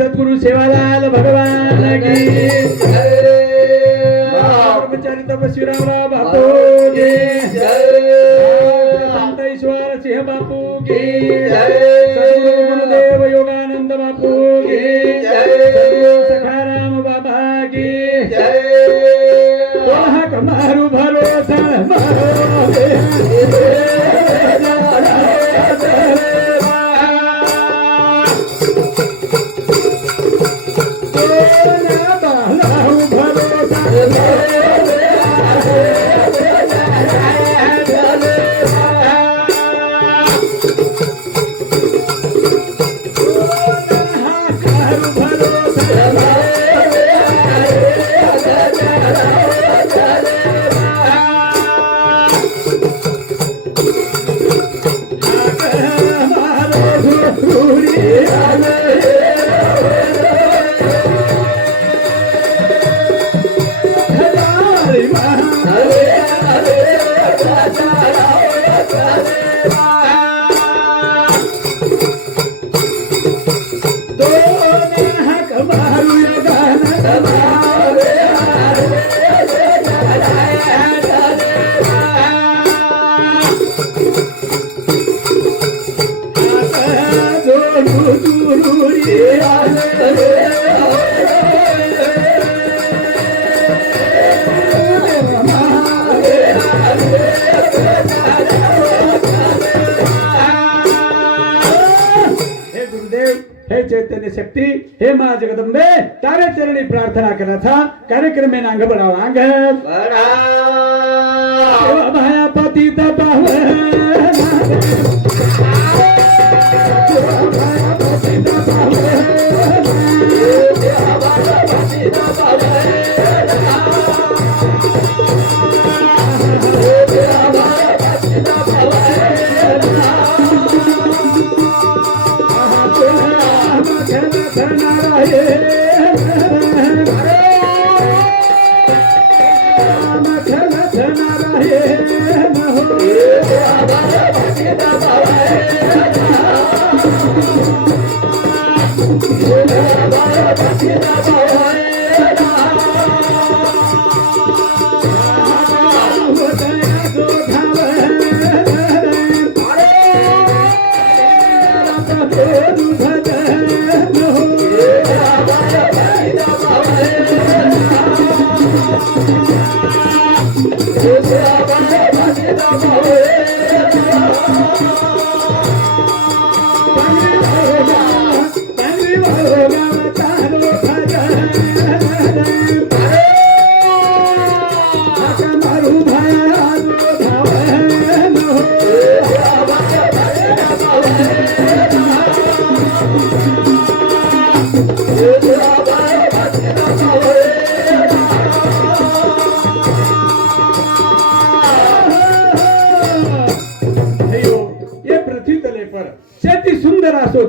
सद्गुरु सेवालाल भगवान की ब्रह्मचारी तपस्वी रामराव बापू की संत ईश्वर सिंह बापू की सद्गुरु गुरुदेव योगानंद बापू की सद्गुरु सखाराम बाबा की बोला कमारू भरोसा चैतन्य शक्ति हे माँ जगदम्बे तारे चरणी प्रार्थना करा था कार्यक्रम में आगे बढ़ाओ आगे भाया पति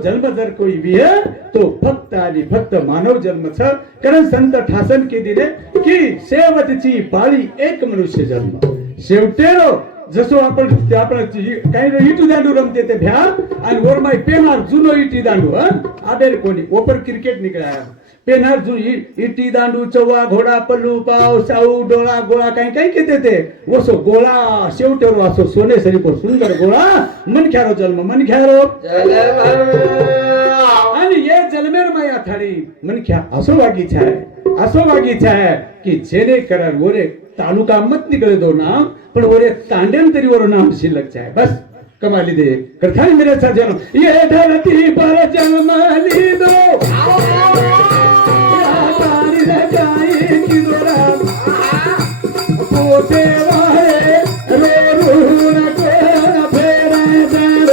जन्म जर कोई भी है तो फक्त आणि फक्त मानव जन्म छ कारण संत ठासन के दिले की शेवटची पाळी एक मनुष्य जन्म शेवटेरो जसो आपण काही इटू दांडू रमते ते भ्या आणि वर माय पेमार जुनो इटी दांडू आबेर कोणी ओपर क्रिकेट निकळा पेनार जु इटी दांडू चौवा घोडा पल्लू पाव साऊ डोळा गोळा काही काही केते ते वसो गोळा शेवटेरो असो सोने सरी को सुंदर गोळा मनख्यारो जन्म मनख्यारो आणि ये जन्मेर माया थाळी मनख्या असो वागीचा है की जेने करार वरे तालुका मत निकले दो नाम पण वरे तांडेन तरी वरो नाम शिल्लक चाहे बस कमाली दे करथाई मेरे साथ जन्म ये धरती पर जन्माली दो तारी लगाई की दोरा पोते वाले रो रो न को फेरा जारे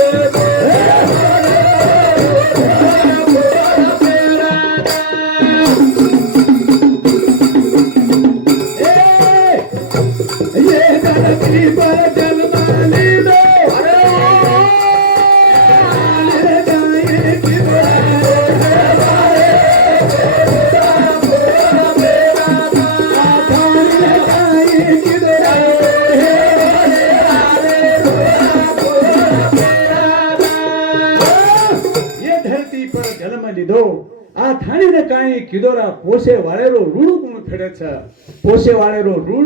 ये धरती पर जन्माली दो કરથાણીને કાંઈ કીધોરા પોષે વાળેરો ઋણ ગુણ ફેડે છે પોષે વાળેરો ऋण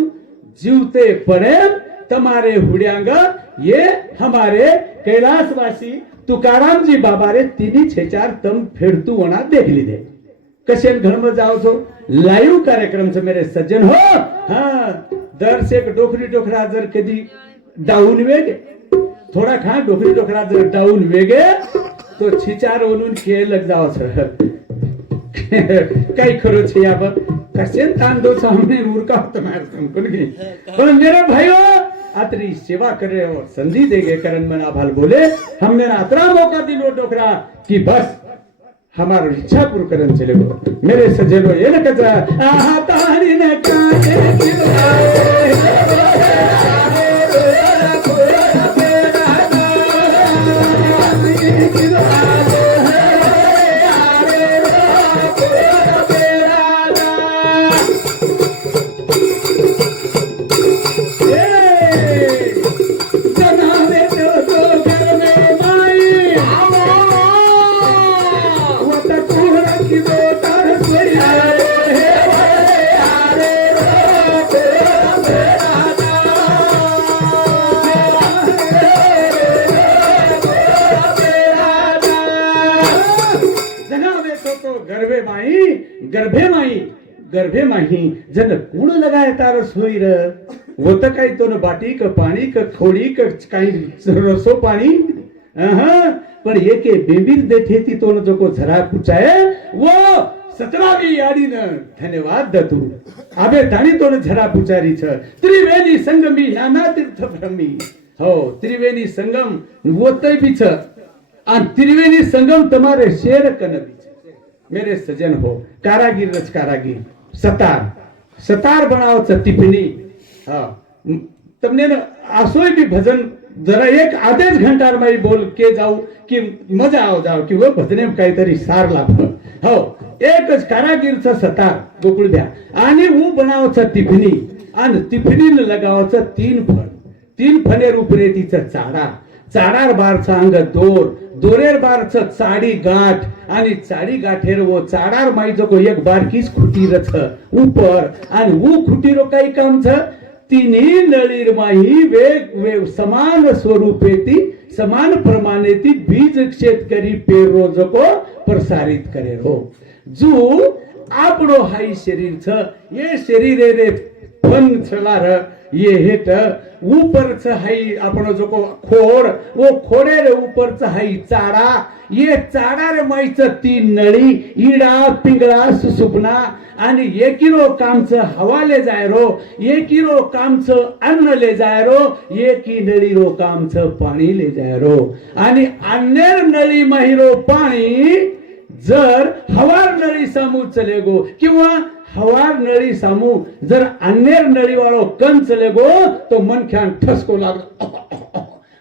जीवते पड़े તમારે હુડ્यांग ये हमारे कैलाशवासी तुकाराम जी बाबा रे तीनी छेचार तम फेरतू वना देख लीधे कशेन घर में जाओ छो लाइव कार्यक्रम से मेरे सज्जन हो हाँ दर से डोखरी डोखरा जर कदी डाउन वेगे थोड़ा खा डोखरी डोखरा जर डाउन वेगे तो छिचार ओनून के लग जाओ छ काही खरो छे या पर कशेन तांदो छ हमने मूर्खा तुम्हारे संकुल की पर मेरे भाइयों आतरी सेवा करे और संधि देगे करण मना भाल बोले हमने अतरा मौका दिलो डोकरा कि बस हमारो इच्छा पूर्ण करन चले गो मेरे सज्जनों ये न कजा आहा तारी न काटे की गर्भे माही जन कूण लगाए तारो सोई र वो तो काही तो न बाटी का पाणी का खोडी का काही रसो पाणी पण एके बेबीर देठे ती तो न जो को झरा पुचाए वो 17वी याडी न धन्यवाद दतु आबे ताणी तो न झरा पुचारी छ त्रिवेणी संगमी नाना तीर्थ भ्रमी हो त्रिवेणी संगम वो तय भी छ आ त्रिवेणी संगम तुम्हारे शेर कन भी मेरे सजन हो कारागीर रच कारागीर सतार बनाओ टिप्पणी हाँ तमने आसोय भी भजन जरा एक आधेच घंटार में बोल के जाऊ कि मजा आओ जाओ कि वो भजने में काहीतरी सार लाभ हो एकच कारागीरचा सतार गोकुळभ्या आणि वो बनावचं टिप्पणी आणि टिप्पणीला लगावचं तीन फनेर उपरेतीचं चाडार बारचा अंग दोरेर बारच चाडी गाठ आणि चाडी गाठेर वो चाडार माई जो को एक बारकीस खुटी रछ ऊपर आणि वो खुटी रो काही काम छ तिन्ही नळीर माही वेग समान स्वरूपेती समान प्रमाणेती बीज शेतकरी पेरो जो को प्रसारित करे रो जो आपणो हाई शरीर छ ये शरीर रे फन छलार ये हेट ऊपर हाई आपण जो को खोड वो खोडे रे ऊपर हाई चाडा ये चाडा रे माईच तीन नळी इडा पिंगळा सुसुपना आणि एकिरो कामच हवा ले जाय रो एकिरो कामच अन्न ले जाय रो एकी नळी रो कामच पाणी ले जाय रो आणि अन्नेर नळी माहिरो पाणी जर हवार नळी सामू चले गो किंवा हवार नळी सामू जर अन्नेर नळी वाळो कन चले गो तो मन ख्यान ठसको लाग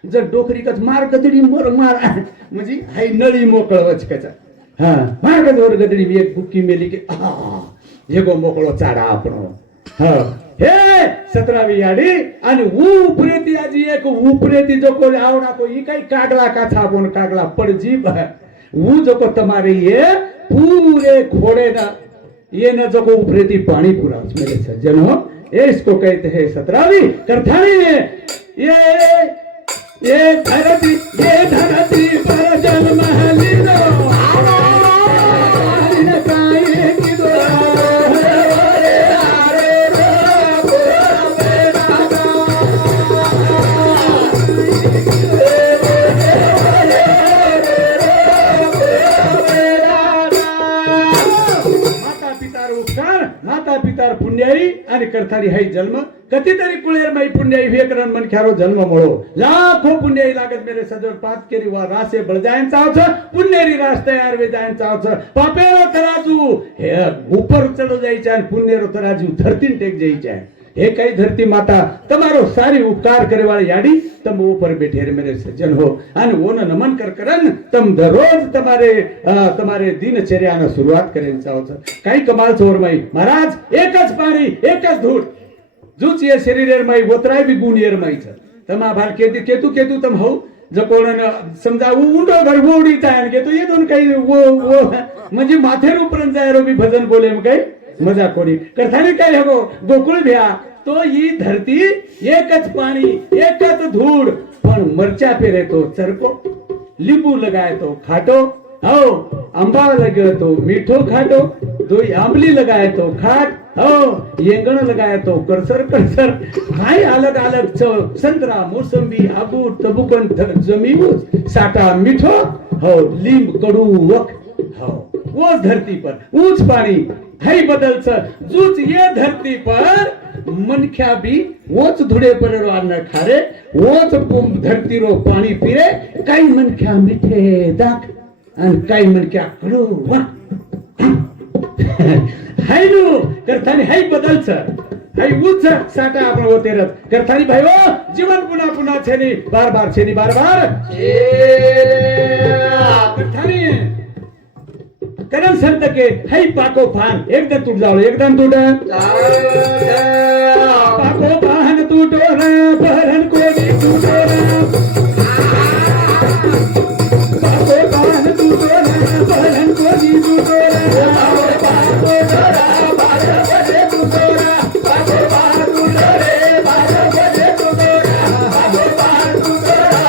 जर डोकरी कच मार गदडी मर मार म्हणजे हाई नळी मोकळवच कचा हा मार गदवर गदडी एक बुक्की मेली की हेगो मोकळो चाडा आपणो हा हे 17वी याडी आणि उपरेती आजी एक उपरेती जो को आवडा को ई काही कागला का छापोन कागला पडजी वो जो को तुम्हारे ये पूरे खोड़े ना ये न जो को उपरेती पानी पूरा मेरे सज्जन हो इसको कहते हैं 17वीं करथानी ये धरती पर जन्म लीनो माता पितार पुण्याई आणि करथारी हाई जन्म कधीतरी कुळेर माई पुण्याई वेकरण मन ख्यारो जन्म मळो लाखो पुण्याई लागत मेरे सजोड पात केरी वा रासे बळजायन चावछ पुण्यरी रास तयार वे जायन चावछ पापेरो तराजू हे ऊपर चढो जायचे आणि पुण्यरो तराजू धरतीन टेक जायचे हे कई धरती माता तमारो सारी उपकार करे वाली याडी तम ऊपर बैठे रे मेरे सज्जन हो आणि ओन नमन कर करन तम दररोज तुम्हारे दिनचर्या न सुरुवात करेन चावच काही कमाल चोर माई महाराज एकच पाणी एकच धूट जुच ये शरीरेर माई वत्राय बी गुण येर माई छ तमा भाल केतू तम हो जो कोण समजा उंडो घर उडी जायन के तो ये दोन काही वो म्हणजे माथेर उपरंत जाय रो भी भजन बोले में कई मजा कोरी करथाने काय हो गोकुळ भ्या तो ही धरती एकच पाणी एकच धूळ पण मरचा पेरे तो चरको लिंबू लगाए तो खाटो हो आंबा लगे तो मीठो खाटो दो आंबली लगाए तो खाट हो येंगण लगाए तो करसर करसर हाय अलग अलग संतरा मोसंबी आबू तबुकन जमीन साटा मीठो हो लींब कडू वक हो वो धरती पर ऊंच पानी है बदल जूच ये धरती पर मनख्या भी वोच धुड़े पर अन्न खारे वोच धरती रो पानी पीरे कई मनख्या मीठे दाख अन कई मनख्या कडू वक हाय नु करतानी हाय बदल हाय ऊंच साटा आपण होतेरत करतानी भाई ओ जीवन पुन्हा पुन्हा छेनी बार बार छेनी बार बार करतानी करण संत के हाय पाको पान एकदम टूट जाओ एकदम टूट पाको पान टूटो रे भरन को भी टूटो रे पाको पान टूटो रे भरन को भी टूटो रे पाको जरा बार बजे टूटो रे पाको पान टूटो रे बार बजे टूटो रे पाको पान टूटो रे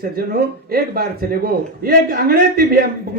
सज्जनों एक बार चले गो एक आंगणे ती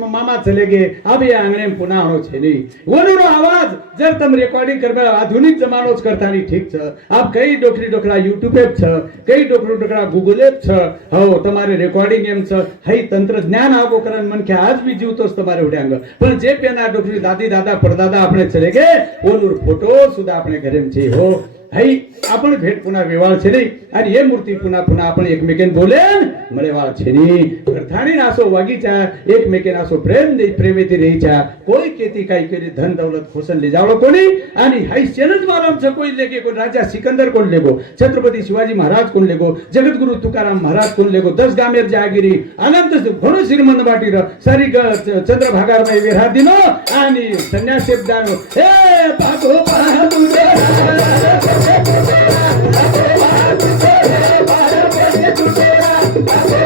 मामा चले गए अब ये आंगणे में पुनः हो छे नहीं वनुरो आवाज जब तुम रिकॉर्डिंग करबे आधुनिक जमानो ज करता नहीं ठीक छ अब कई डोकरी डोकरा यूट्यूब पे छ कई डोकरी डोकरा गूगल पे छ हो तुम्हारे रिकॉर्डिंग एम छ हई तंत्रज्ञान आवो करन मन के आज भी जीवतोस तुम्हारे उड्यांग पण जे पेना डोकरी दादी दादा परदादा आपणे चले गए वनुर फोटो सुद्धा आपणे घरे में छे हो हई आपण भेट पुन्हा विवाळ छे नहीं आणि हे मूर्ती पुन्हा पुन्हा आपण एकमेकेन बोलेन मळेवाळ छे नहीं अर्थानी आसो वागीचा एकमेकेन आसो प्रेम दे प्रेमेती रहीचा कोई केती काही केली धन दौलत खोसन ले जावलो कोणी आणि हई सेनज मारामचा कोई लेके को राजा सिकंदर कोण लेगो छत्रपती शिवाजी महाराज कोण लेगो जगतगुरु तुकाराम महाराज कोण लेगो 10 गामेर जागिरी अनंत घणो श्रीमंत बाटीर सारी चंद्रभागार मै विरा दिनो आणि संन्यासेप दानो ए भागो बहादुर Bye.